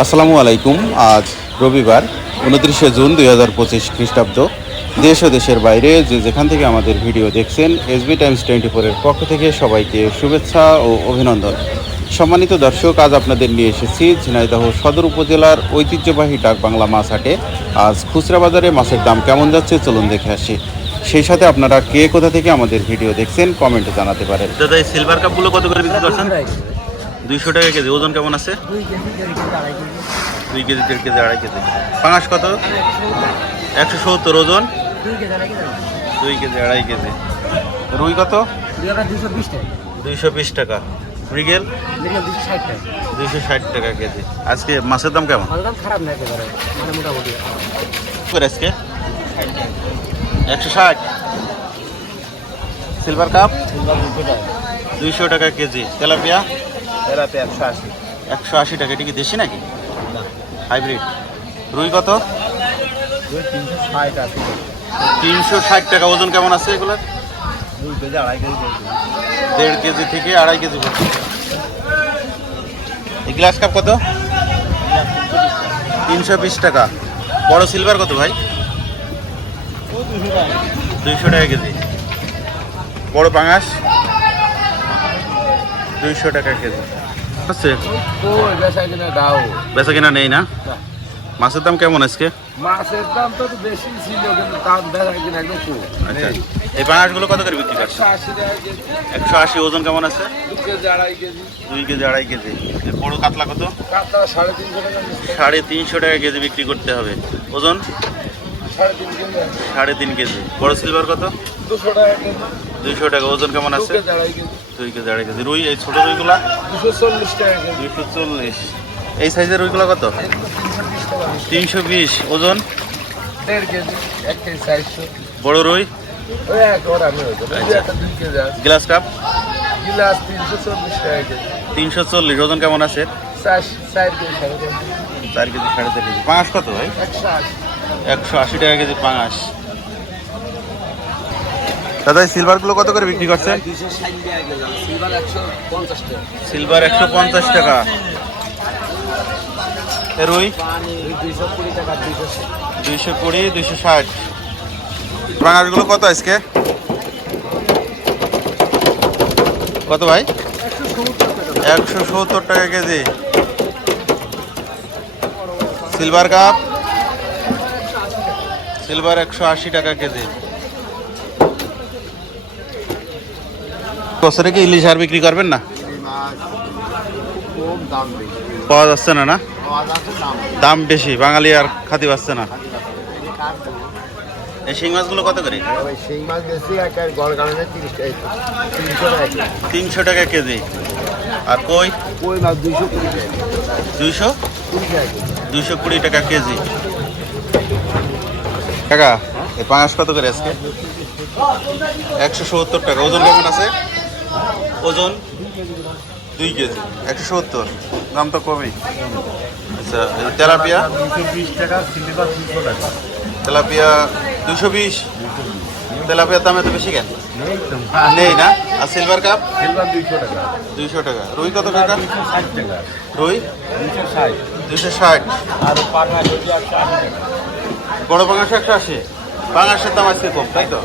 আসসালামু আলাইকুম। আজ রবিবার, উনত্রিশে জুন দুই হাজার পঁচিশ খ্রিস্টাব্দ। দেশ ও দেশের বাইরে যে যেখান থেকে আমাদের ভিডিও দেখছেন এসবি টাইমস টোয়েন্টি ফোরের পক্ষ থেকে সবাইকে শুভেচ্ছা ও অভিনন্দন। সম্মানিত দর্শক, আজ আপনাদের নিয়ে এসেছি ঝিনাইদহ সদর উপজেলার ঐতিহ্যবাহী ডাক বাংলা মাছ হাটে। আজ খুচরা বাজারে মাছের দাম কেমন যাচ্ছে চলুন দেখে আসি। সেই সাথে আপনারা কে কোথা থেকে আমাদের ভিডিও দেখছেন কমেন্টে জানাতে পারেন। দাদা, এই সিলভার কাপগুলো কত করে বিক্রি করছেন? দুইশো টাকা কেজি, ওজন কেমন আছে? দুই কেজি, দেড় কেজি, আড়াই কেজি। পাঙাশ কত? একশো সত্তর ওজন? দুই কেজি, আড়াই কেজি। রুই কত? দুইশো বিশ টাকা। মৃগেল? দুইশো ষাট টাকা কেজি। আজকে মাছের দাম কেমন? মানে আজকে? একশো ষাট। Silver cup? দুইশো টাকা কেজি। তেলাপিয়া? এরাতে একশো আশি। একশো আশি টাকা এটা কি দেশি নাকি? হাইব্রিড। রুই কত? তিনশো ষাট আছে। তিনশো ষাট টাকা ওজন কেমন আছে এগুলো দুই কেজি আড়াই কেজি কেজি। দেড় কেজি থেকে আড়াই কেজি পর্যন্ত। এই গ্লাস কাপ কত? তিনশো বিশ টাকা। বড় সিলভার কত ভাই? দুইশো টাকা কেজি। বড় পাঙাশ? দুইশো টাকা কেজি। আছে? বেচা কিনা নেই না? মাছের দাম কেমন আজকে? মাছের দাম তো বেশি ছিল কিন্তু দাম বেচা কিনা একদম আচ্ছা। এই পাঙাশগুলো কত করে বিক্রি করছে একশো আশি ওজন কেমন আছে? আড়াই কেজি। দুই কেজি আড়াই কেজি। বড় কাতলা কত? কাতলা সাড়ে তিনশো টাকা সাড়ে তিনশো টাকা কেজি বিক্রি করতে হবে। ওজন? সাড়ে তিন কেজি। বড় সিলভার কত? দুশো টাকা দুইশো টাকা। ওজন কেমন আছে? দুই কেজি আড়াই কেজি। রুই এই ছোট রুইগুলা? দুশো চল্লিশ। টাকা কেজি চল্লিশ এই সাইজের রুইগুলা কত? তিনশো বিশ। ওজন? দেড় কেজি এক কেজি চারশো বড় রুই? Glass cup? গিলাস তিনশো চল্লিশ। টাকা কেজি তিনশো চল্লিশ ওজন কেমন আছে? চার চার কেজি। সাড়ে চার কেজি সাড়ে চার কেজি। পাঁচ কত ভাই? একশো আশি। একশো আশি টাকা কেজি পাঙাশ। দাদা এই সিলভারগুলো কত করে বিক্রি করছেন? কেজি সিলভার একশো পঞ্চাশ টাকা। রুই? দুইশো কুড়ি টাকা দুইশো দুইশো কুড়ি দুইশো ষাট। পাঙাশগুলো কত আজকে? কত ভাই? একশো সত্তর টাকা কেজি। Silver cup? সিলভার একশো আশি টাকা কেজি। বছরে কি ইলিশ আর বিক্রি করবেন না? পাওয়া যাচ্ছে না না? দাম বেশি বাঙালি আর খাতি পাচ্ছে না। এই শিং মাছগুলো কত করে? তিনশো টাকা কেজি। আর কই? কই মাছ দুইশো? দুইশো কুড়ি টাকা কেজি। টাকা এই পাঁচ কত করে আজকে? একশো সত্তর টাকা। ওজন কেমন আছে? ওজন? দুই কেজি। একশো সত্তর। দাম তো কমই। আচ্ছা তেলাপিয়া? দুশো তেলাপিয়া দুশো বিশ। তেলাপিয়ার দাম এত বেশি কেন? নেই না? আর সিলভার কাপ? দুইশো টাকা। রুই কত টাকা? রুই? দুইশো ষাট। দুইশো ষাট আর বড় পাঙাশ একশো আশি পাঙাশের দাম আজকে কম তাই তো?